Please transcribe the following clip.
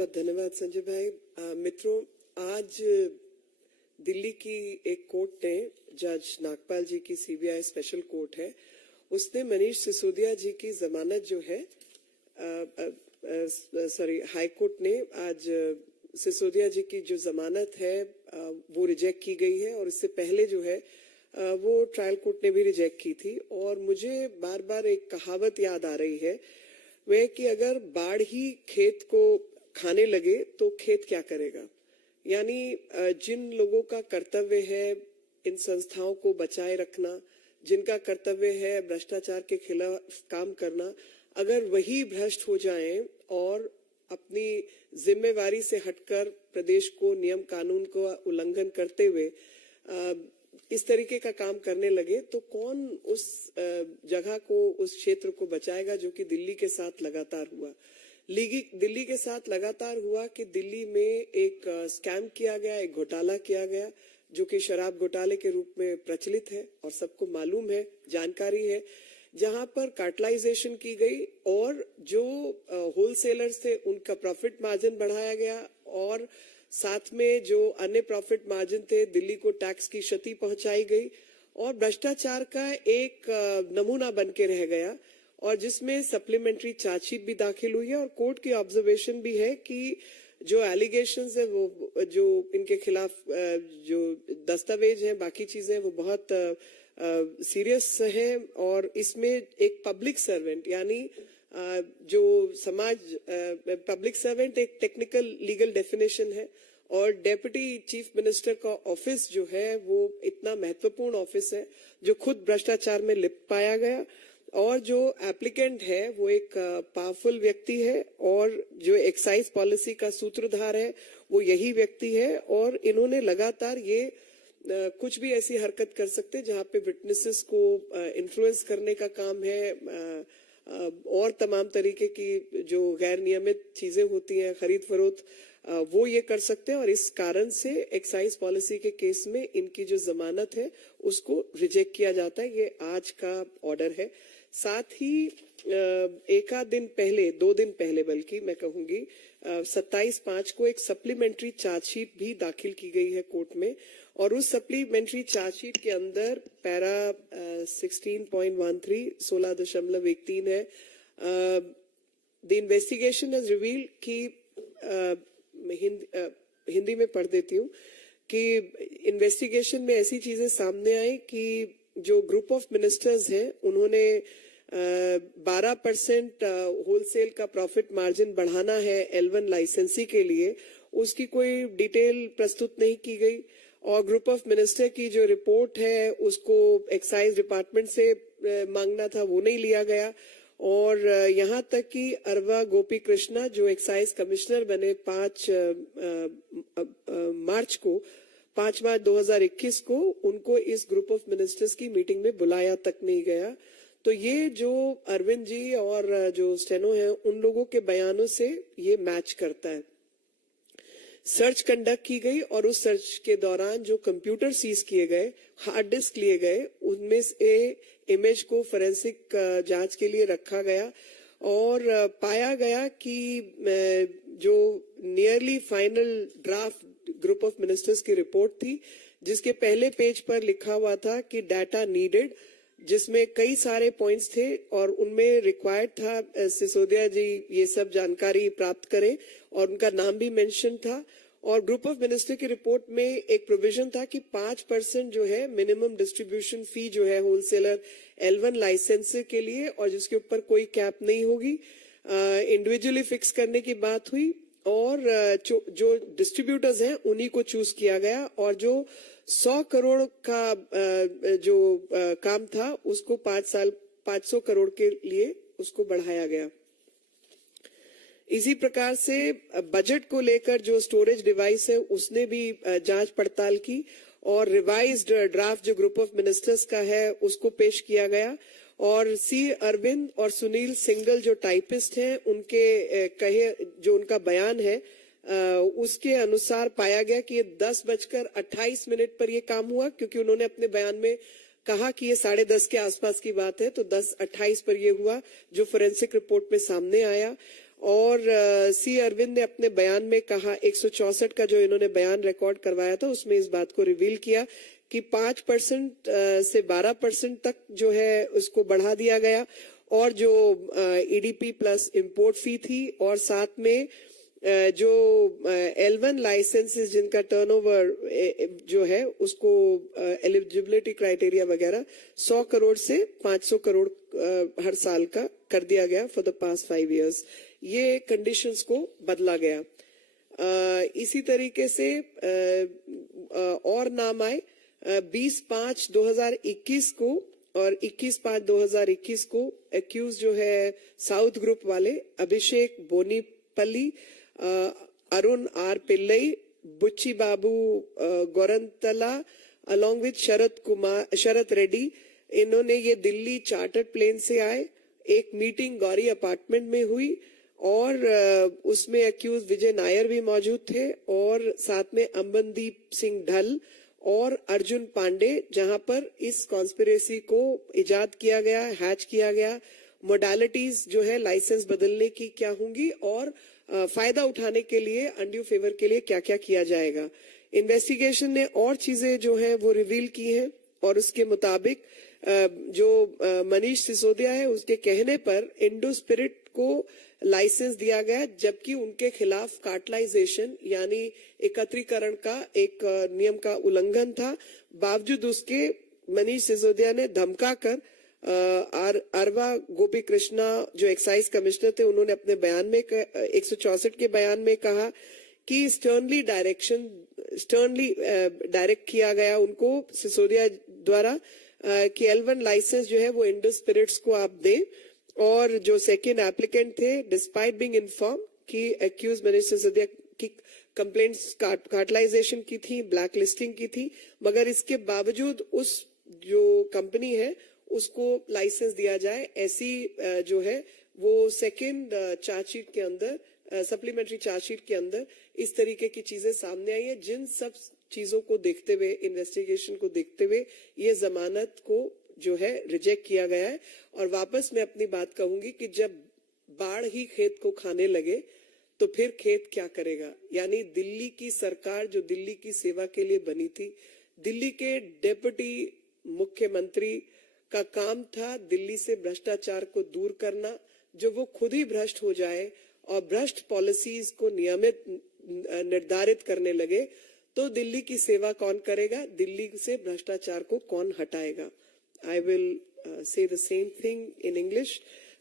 धन्यवाद संजय भाई। मित्रों, आज दिल्ली की एक कोर्ट ने, जज नागपाल जी की सीबीआई स्पेशल कोर्ट है, उसने मनीष सिसोदिया जी की जमानत जो है, हाई कोर्ट ने आज सिसोदिया जी की जो जमानत है वो रिजेक्ट की गई है। और इससे पहले जो है वो ट्रायल कोर्ट ने भी रिजेक्ट की थी। और मुझे बार बार एक कहावत याद आ रही है, वह कि अगर बाढ़ ही खेत को खाने लगे तो खेत क्या करेगा। यानी जिन लोगों का कर्तव्य है इन संस्थाओं को बचाए रखना, जिनका कर्तव्य है भ्रष्टाचार के खिलाफ काम करना, अगर वही भ्रष्ट हो जाएं और अपनी जिम्मेवारी से हटकर प्रदेश को नियम कानून को उल्लंघन करते हुए इस तरीके का काम करने लगे, तो कौन उस जगह को, उस क्षेत्र को बचाएगा, जो कि दिल्ली के साथ लगातार हुआ। दिल्ली के साथ लगातार हुआ कि दिल्ली में एक स्कैम किया गया, एक घोटाला किया गया, जो कि शराब घोटाले के रूप में प्रचलित है और सबको मालूम है, जानकारी है, जहां पर कार्टलाइजेशन की गई और जो होलसेलर्स थे उनका प्रॉफिट मार्जिन बढ़ाया गया और साथ में जो अन्य प्रॉफिट मार्जिन थे दिल्ली को टैक्स की क्षति पहुंचाई गई और भ्रष्टाचार का एक नमूना बन के रह गया। और जिसमें सप्लीमेंट्री चार्जशीट भी दाखिल हुई है और कोर्ट की ऑब्जर्वेशन भी है कि जो एलिगेशंस है, वो जो इनके खिलाफ जो दस्तावेज हैं, बाकी चीजें, वो बहुत सीरियस है। और इसमें एक पब्लिक सर्वेंट, यानी जो समाज, पब्लिक सर्वेंट एक टेक्निकल लीगल डेफिनेशन है और डेप्यूटी चीफ मिनिस्टर का ऑफिस जो है वो इतना महत्वपूर्ण ऑफिस है जो खुद भ्रष्टाचार में लिप्त पाया गया। और जो एप्लीकेंट है वो एक पावरफुल व्यक्ति है और जो एक्साइज पॉलिसी का सूत्रधार है वो यही व्यक्ति है। और इन्होंने लगातार ये कुछ भी ऐसी हरकत कर सकते जहां पे विटनेसेस को इन्फ्लुएंस करने का काम है और तमाम तरीके की जो गैर नियमित चीजें होती हैं, खरीद फरोख्त, वो ये कर सकते हैं। और इस कारण से एक्साइज पॉलिसी के केस में इनकी जो जमानत है उसको रिजेक्ट किया जाता है। ये आज का ऑर्डर है। साथ ही एक आध दिन पहले, 2 दिन पहले बल्कि मैं कहूंगी, 27/5 को एक सप्लीमेंट्री चार्जशीट भी दाखिल की गई है कोर्ट में। और उस सप्लीमेंट्री चार्जशीट के अंदर पैरा 16.13 16.13 है। द इन्वेस्टिगेशन हैज रिवील्ड कि हिंदी में पढ़ देती हूँ कि इन्वेस्टिगेशन में ऐसी चीजें सामने आई कि जो ग्रुप ऑफ मिनिस्टर्स हैं उन्होंने 12% होलसेल का प्रॉफिट मार्जिन बढ़ाना है L1 लाइसेंसी के लिए, उसकी कोई डिटेल प्रस्तुत नहीं की गई। और ग्रुप ऑफ मिनिस्टर की जो रिपोर्ट है उसको एक्साइज डिपार्टमेंट से मांगना था, वो नहीं लिया गया। और यहाँ तक कि अरवा गोपी कृष्णा जो एक्साइज कमिश्नर बने 5 मार्च 2021 को, उनको इस ग्रुप ऑफ मिनिस्टर्स की मीटिंग में बुलाया तक नहीं गया। तो ये जो अरविंद जी और जो स्टेनो है उन लोगों के बयानों से ये मैच करता है। सर्च कंडक्ट की गई और उस सर्च के दौरान जो कंप्यूटर सीज किए गए, हार्ड डिस्क लिए गए, उनमें से इमेज को फोरेंसिक जांच के लिए रखा गया और पाया गया कि जो nearly final draft group of ministers की रिपोर्ट थी, जिसके पहले पेज पर लिखा हुआ था कि डाटा नीडेड, जिसमें कई सारे पॉइंट्स थे और उनमें रिक्वायर्ड था सिसोदिया जी ये सब जानकारी प्राप्त करें और उनका नाम भी मेंशन था। और ग्रुप ऑफ मिनिस्टर की रिपोर्ट में एक प्रोविजन था कि 5% जो है मिनिमम डिस्ट्रीब्यूशन फी जो है होलसेलर L1 लाइसेंस के लिए, और जिसके ऊपर कोई कैप नहीं होगी, इंडिविजुअली फिक्स करने की बात हुई। और जो डिस्ट्रीब्यूटर्स हैं उन्हीं को चूज किया गया और जो 100 करोड़ का जो काम था उसको 5 साल 500 करोड़ के लिए उसको बढ़ाया गया। इसी प्रकार से बजट को लेकर जो स्टोरेज डिवाइस है उसने भी जांच पड़ताल की और रिवाइज्ड ड्राफ्ट जो ग्रुप ऑफ मिनिस्टर्स का है उसको पेश किया गया। और सी अरविंद और सुनील सिंगल जो टाइपिस्ट हैं उनके कहे जो उनका बयान है उसके अनुसार पाया गया कि ये 10:28 पर ये काम हुआ, क्योंकि उन्होंने अपने बयान में कहा कि ये 10:30 के आसपास की बात है, तो 10:28 पर ये हुआ जो फोरेंसिक रिपोर्ट में सामने आया। और सी अरविंद ने अपने बयान में कहा, 164 का जो इन्होंने बयान रिकॉर्ड करवाया था उसमें इस बात को रिवील किया कि 5% से 12% तक जो है उसको बढ़ा दिया गया, और जो ईडीपी प्लस इंपोर्ट फी थी, और साथ में जो L1 लाइसेंसेस जिनका टर्नओवर जो है उसको एलिजिबिलिटी क्राइटेरिया वगैरह 100 करोड़ से 500 करोड़ हर साल का कर दिया गया फॉर द पास्ट 5 इयर्स। ये कंडीशंस को बदला गया। इसी तरीके से और नाम आए 20/5/2021 को और 21/5/2021 को एक्यूज जो है साउथ ग्रुप वाले अभिषेक बोनीपल्ली, अरुण आर पिल्लई, बुच्ची बाबू गोरंतला अलॉन्ग विद शरद रेड्डी, इन्होंने ये दिल्ली चार्टर्ड प्लेन से आए। एक मीटिंग गौरी अपार्टमेंट में हुई और उसमें एक्यूज विजय नायर भी मौजूद थे, और साथ में अमनदीप सिंह ढल और अर्जुन पांडे, जहां पर इस कॉन्स्पिरेसी को इजाद किया गया, हैच किया गया। मोडालिटीज जो है लाइसेंस बदलने की क्या होंगी और फायदा उठाने के लिए, अनड्यू फेवर के लिए क्या क्या किया जाएगा। इन्वेस्टिगेशन ने और चीजें जो है वो रिवील की हैं, और उसके मुताबिक जो मनीष सिसोदिया है उसके कहने पर इंडो स्पिरिट को लाइसेंस दिया गया, जबकि उनके खिलाफ कार्टलाइजेशन यानी एकत्रीकरण का एक नियम का उल्लंघन था। बावजूद उसके मनीष सिसोदिया ने धमकाकर अरवा गोपी कृष्णा जो एक्साइज कमिश्नर थे, उन्होंने अपने बयान में 164 के बयान में कहा कि स्टर्नली डायरेक्ट किया गया उनको सिसोदिया द्वारा कि L1 लाइसेंस जो है वो इंडो स्पिरिट्स को आप दें, और जो सेकेंड एप्लीकेंट थे डिस्पाइट बीइंग इन्फॉर्म कि एक्यूज मनीष सिसोदिया की कंप्लेंट्स कार्टलाइजेशन की थी, ब्लैक लिस्टिंग की थी, मगर इसके बावजूद उस जो कंपनी है उसको लाइसेंस दिया जाए, ऐसी जो है वो सेकेंड चार्जशीट के अंदर, सप्लीमेंट्री चार्जशीट के अंदर इस तरीके की चीजें सामने आई है। जिन सब चीजों को देखते हुए, इन्वेस्टिगेशन को देखते हुए ये जमानत को जो है रिजेक्ट किया गया है। और वापस मैं अपनी बात कहूंगी कि जब बाढ़ ही खेत को खाने लगे तो फिर खेत क्या करेगा। यानी दिल्ली की सरकार जो दिल्ली की सेवा के लिए बनी थी, दिल्ली के डेप्यूटी मुख्यमंत्री का काम था दिल्ली से भ्रष्टाचार को दूर करना, जो वो खुद ही भ्रष्ट हो जाए और भ्रष्ट पॉलिसीज को नियमित निर्धारित करने लगे, तो दिल्ली की सेवा कौन करेगा, दिल्ली से भ्रष्टाचार को कौन हटाएगा। I will say the same thing in English.